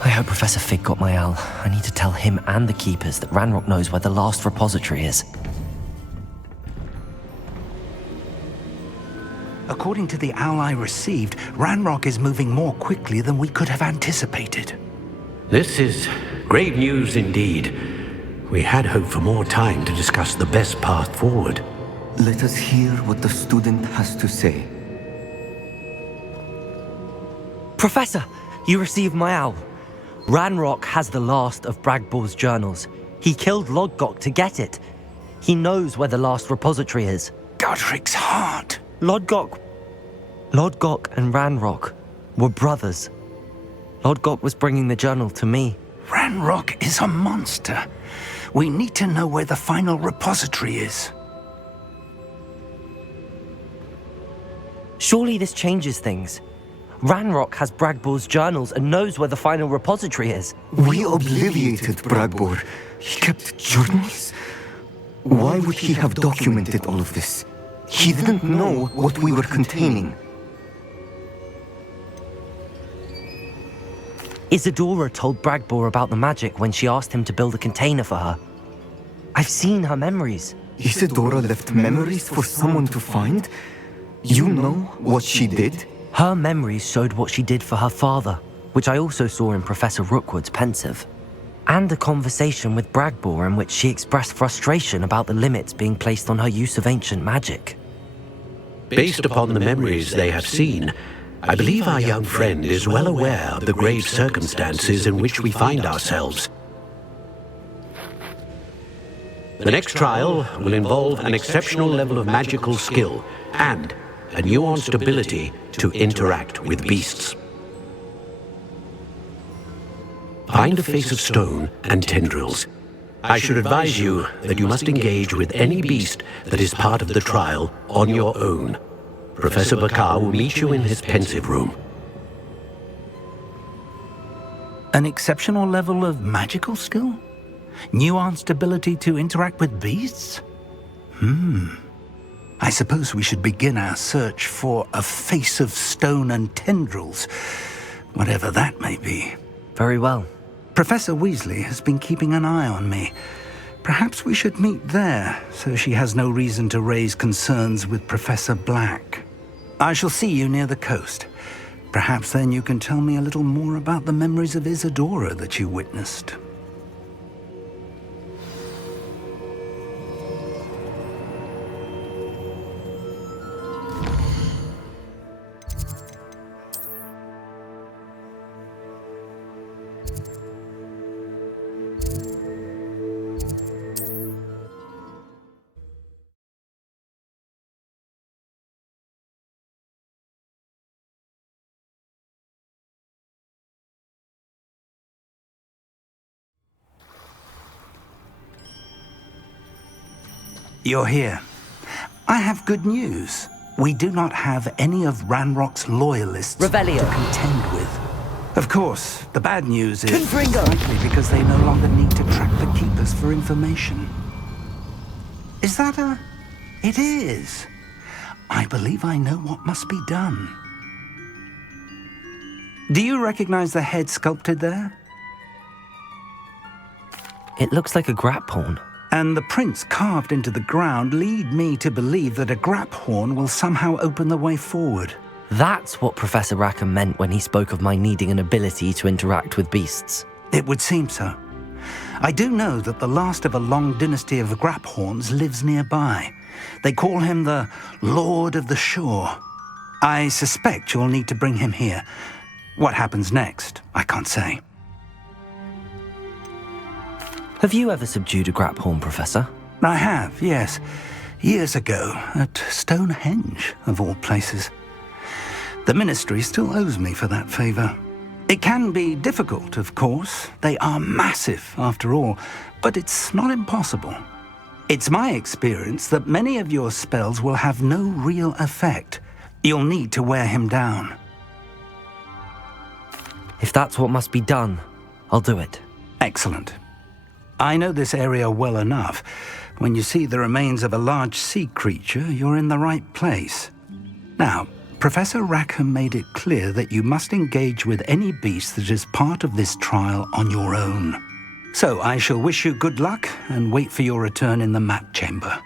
I hope Professor Fig got my owl. I need to tell him and the Keepers that Ranrock knows where the last repository is. According to the owl I received, Ranrock is moving more quickly than we could have anticipated. This is great news indeed. We had hoped for more time to discuss the best path forward. Let us hear what the student has to say. Professor, you received my owl. Ranrock has the last of Bragbor's journals. He killed Lodgok to get it. He knows where the last repository is. Godric's heart. Lodgok and Ranrock were brothers. Lodgok was bringing the journal to me. Ranrock is a monster. We need to know where the final repository is. Surely this changes things. Ranrock has Bragbor's journals and knows where the final repository is. We obliviated Bragbor. He kept journals? Why would he have documented all of this? He didn't know what we were containing. Isadora told Bragbor about the magic when she asked him to build a container for her. I've seen her memories. Isadora left memories for someone to find? You know what she did? Her memories showed what she did for her father, which I also saw in Professor Rookwood's pensive. And a conversation with Bragbor in which she expressed frustration about the limits being placed on her use of ancient magic. Based upon the memories they have seen, I believe our young friend is well aware of the grave circumstances in which we find ourselves. The next trial will involve an exceptional level of magical skill and a nuanced ability to interact with beasts. Find a face of stone and tendrils. I should advise you that you must engage with any beast that is part of the trial on your own. Professor Bakar will meet you in his pensive room. An exceptional level of magical skill? Nuanced ability to interact with beasts? I suppose we should begin our search for a face of stone and tendrils, whatever that may be. Very well. Professor Weasley has been keeping an eye on me. Perhaps we should meet there, so she has no reason to raise concerns with Professor Black. I shall see you near the coast. Perhaps then you can tell me a little more about the memories of Isadora that you witnessed. You're here. I have good news. We do not have any of Ranrock's loyalists Revelio. to contend with. Of course, the bad news is Confringo. likely because they no longer need to track the Keepers for information. Is that a... It is. I believe I know what must be done. Do you recognize the head sculpted there? It looks like a grap horn. And the prints carved into the ground lead me to believe that a grap horn will somehow open the way forward. That's what Professor Rackham meant when he spoke of my needing an ability to interact with beasts. It would seem so. I do know that the last of a long dynasty of grap horns lives nearby. They call him the Lord of the Shore. I suspect you'll need to bring him here. What happens next, I can't say. Have you ever subdued a grap horn, Professor? I have, yes. Years ago, at Stonehenge, of all places. The Ministry still owes me for that favor. It can be difficult, of course. They are massive, after all, but it's not impossible. It's my experience that many of your spells will have no real effect. You'll need to wear him down. If that's what must be done, I'll do it. Excellent. I know this area well enough. When you see the remains of a large sea creature, you're in the right place. Now, Professor Rackham made it clear that you must engage with any beast that is part of this trial on your own. So I shall wish you good luck and wait for your return in the map chamber.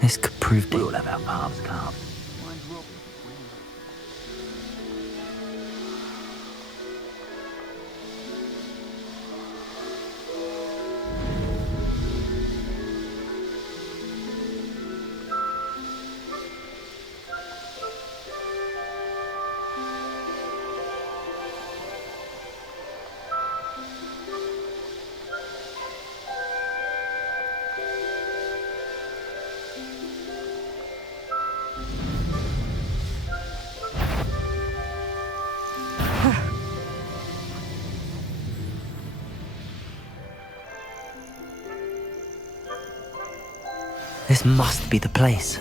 This could prove We all have our paths carved. This must be the place.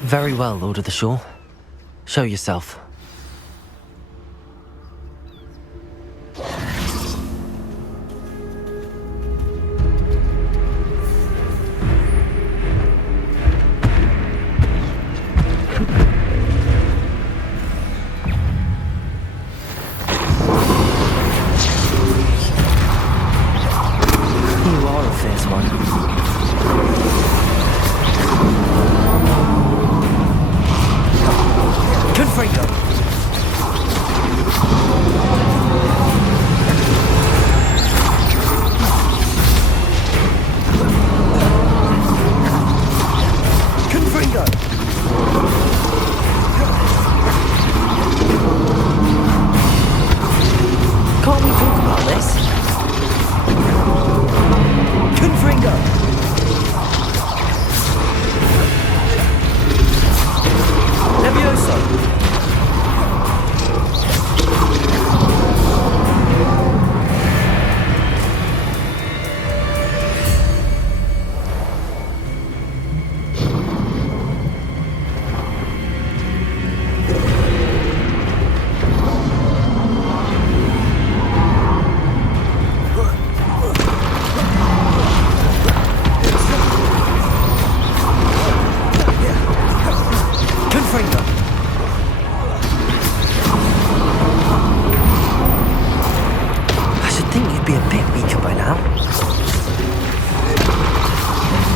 Very well, Lord of the Shore. Show yourself. You are a fierce one. Confringo! Confringo! Can't we talk about this? Confringo! Levioso! Confringo! I should think you'd be a bit weaker by now.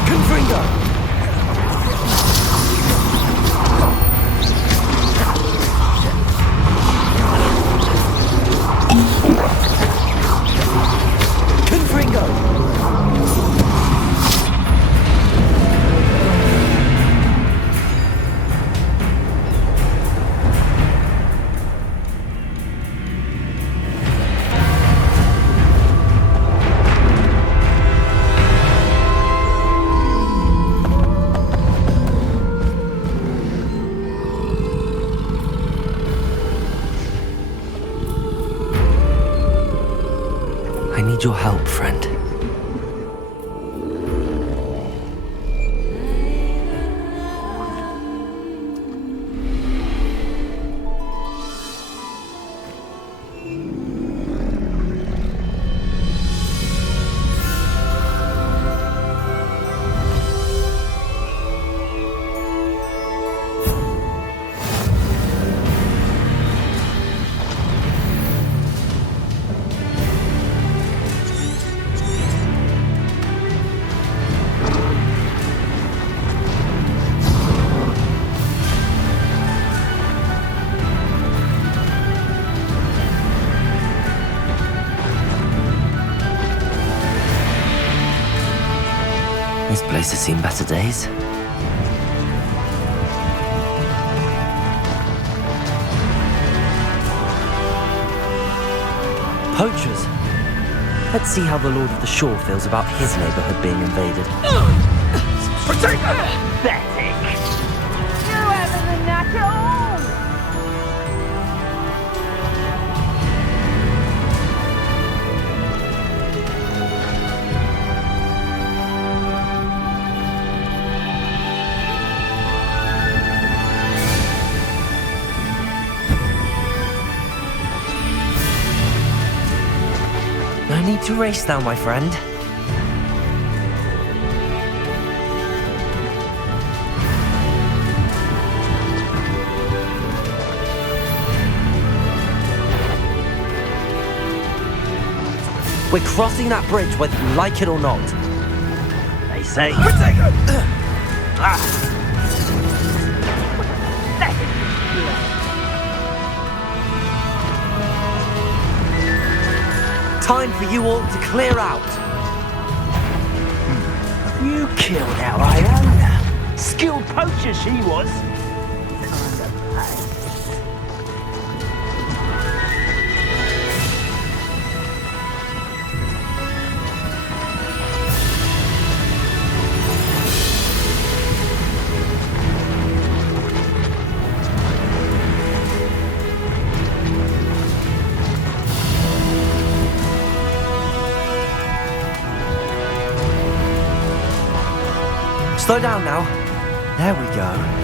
Confringo! Confringo! I need your help, friend. place has seen better days. Poachers. Let's see how the Lord of the Shore feels about his neighborhood being invaded. Pathetic! You haven't the knack at all! No need to race now, my friend. We're crossing that bridge whether you like it or not. They say... Time for you all to clear out. You killed our Iona. Skilled poacher she was. Kind of pain. Slow down now. There we go.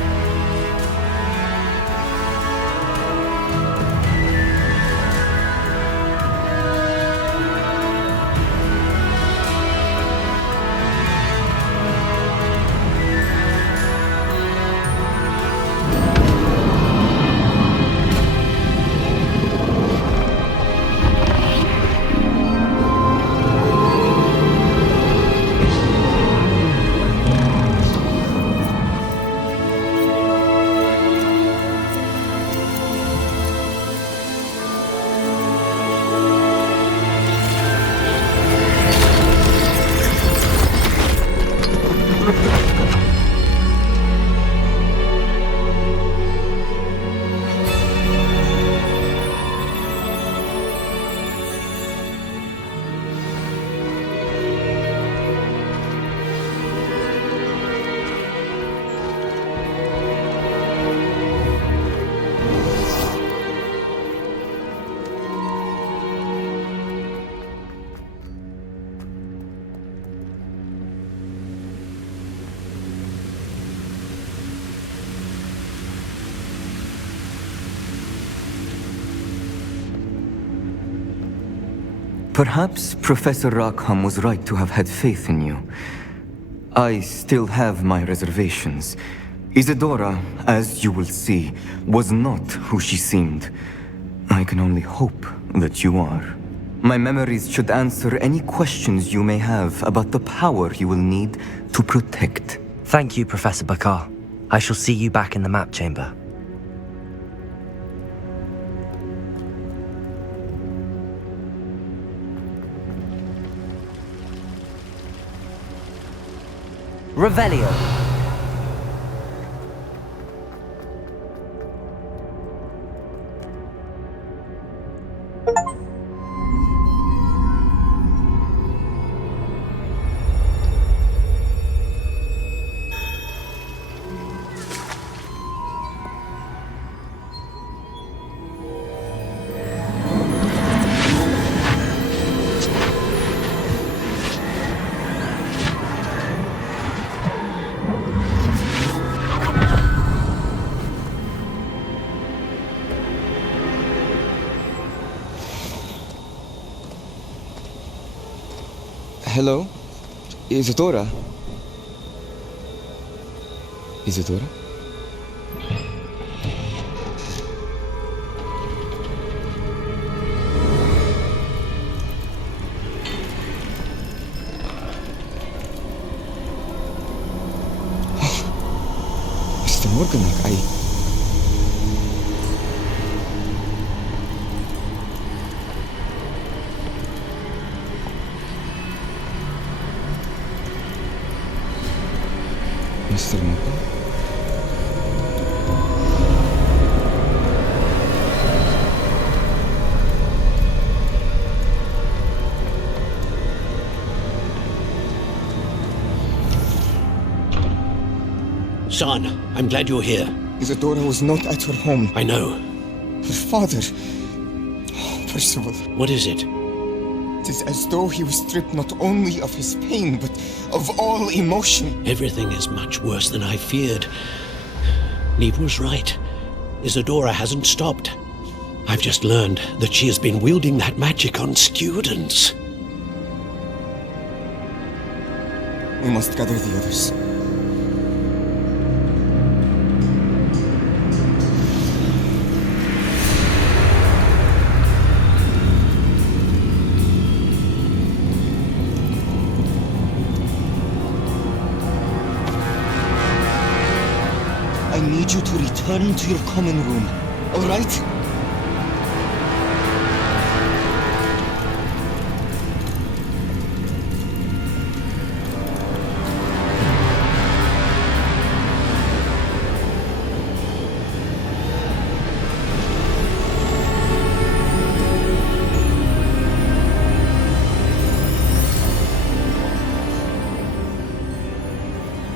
Perhaps Professor Rackham was right to have had faith in you. I still have my reservations. Isadora, as you will see, was not who she seemed. I can only hope that you are. My memories should answer any questions you may have about the power you will need to protect. Thank you, Professor Bakar. I shall see you back in the map chamber. Revelio. Hello? Isadora? Isadora? Mr. Morganak, Mr. Morgan? Son, I'm glad you're here. Isadora was not at her home. I know. Her father... Oh, Percival. What is it? It is as though he was stripped not only of his pain, but of all emotion. Everything is much worse than I feared. Neve was right. Isadora hasn't stopped. I've just learned that she has been wielding that magic on students. We must gather the others. I need you to return to your common room, all right?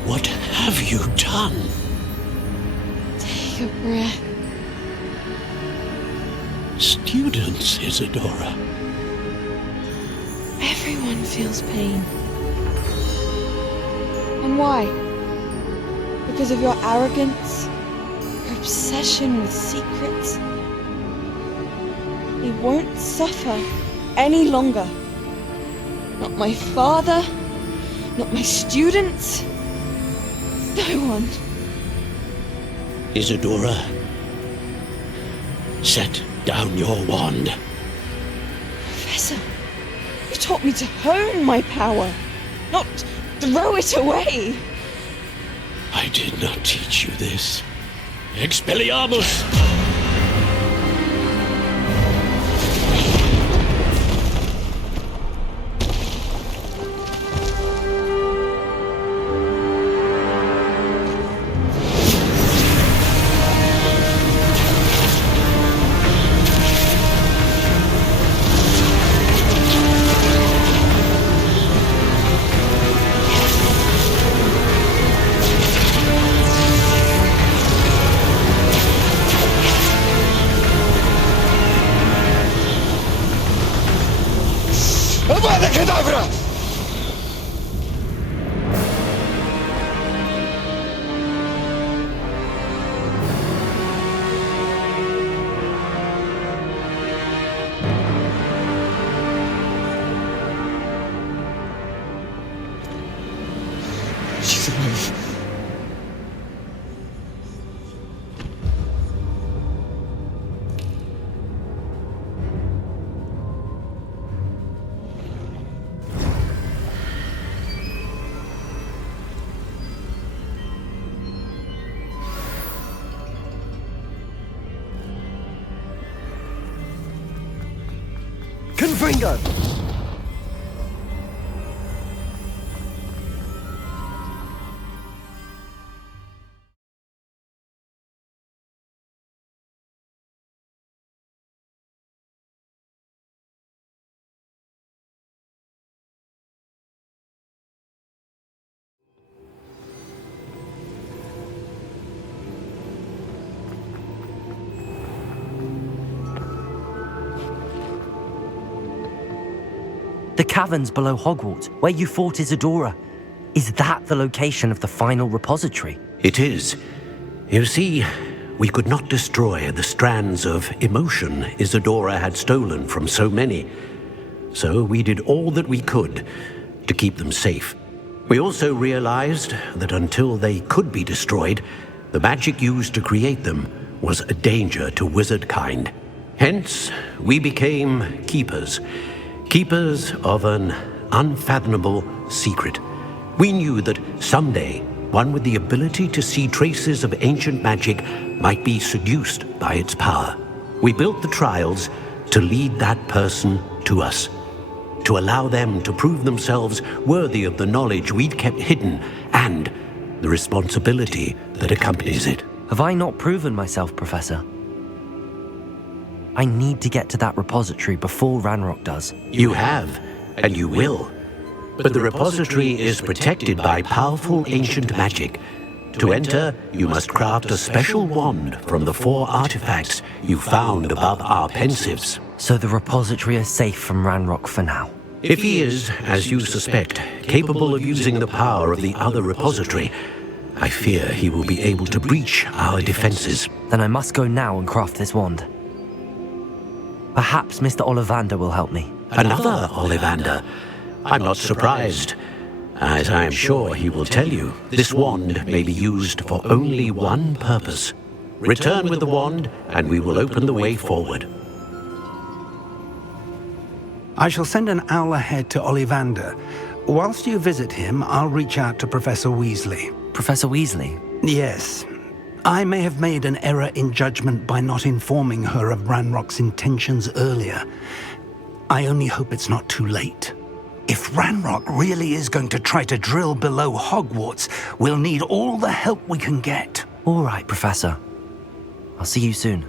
What have you done? Take a breath. Students, Isadora. Everyone feels pain. And why? Because of your arrogance? Your obsession with secrets? He won't suffer any longer. Not my father, not my students, no one. Isadora, set down your wand. Professor, you taught me to hone my power, not throw it away. I did not teach you this. Expelliarmus! Avada Kedavra! She's alive. Confringo! The caverns below Hogwarts, where you fought Isadora. Is that the location of the final repository? It is. You see, we could not destroy the strands of emotion Isadora had stolen from so many. So we did all that we could to keep them safe. We also realized that until they could be destroyed, the magic used to create them was a danger to wizard kind. Hence, we became keepers. Keepers of an unfathomable secret. We knew that someday, one with the ability to see traces of ancient magic might be seduced by its power. We built the trials to lead that person to us, to allow them to prove themselves worthy of the knowledge we'd kept hidden and the responsibility that accompanies it. Have I not proven myself, Professor? I need to get to that repository before Ranrock does. You have, and you will. But the repository is protected by powerful ancient magic. To enter, you must craft a special wand from the 4 artifacts you found above our pensives. So the repository is safe from Ranrock for now. If he is, as you suspect, capable of using the power of the other repository, I fear he will be able to breach our defenses. Then I must go now and craft this wand. Perhaps Mr. Ollivander will help me. Another Ollivander? I'm not surprised. As I am sure he will tell you, this wand may be used for only one purpose. Return with the wand, and we will open the way forward. I shall send an owl ahead to Ollivander. Whilst you visit him, I'll reach out to Professor Weasley. Professor Weasley? Yes. I may have made an error in judgment by not informing her of Ranrock's intentions earlier. I only hope it's not too late. If Ranrock really is going to try to drill below Hogwarts, we'll need all the help we can get. All right, Professor. I'll see you soon.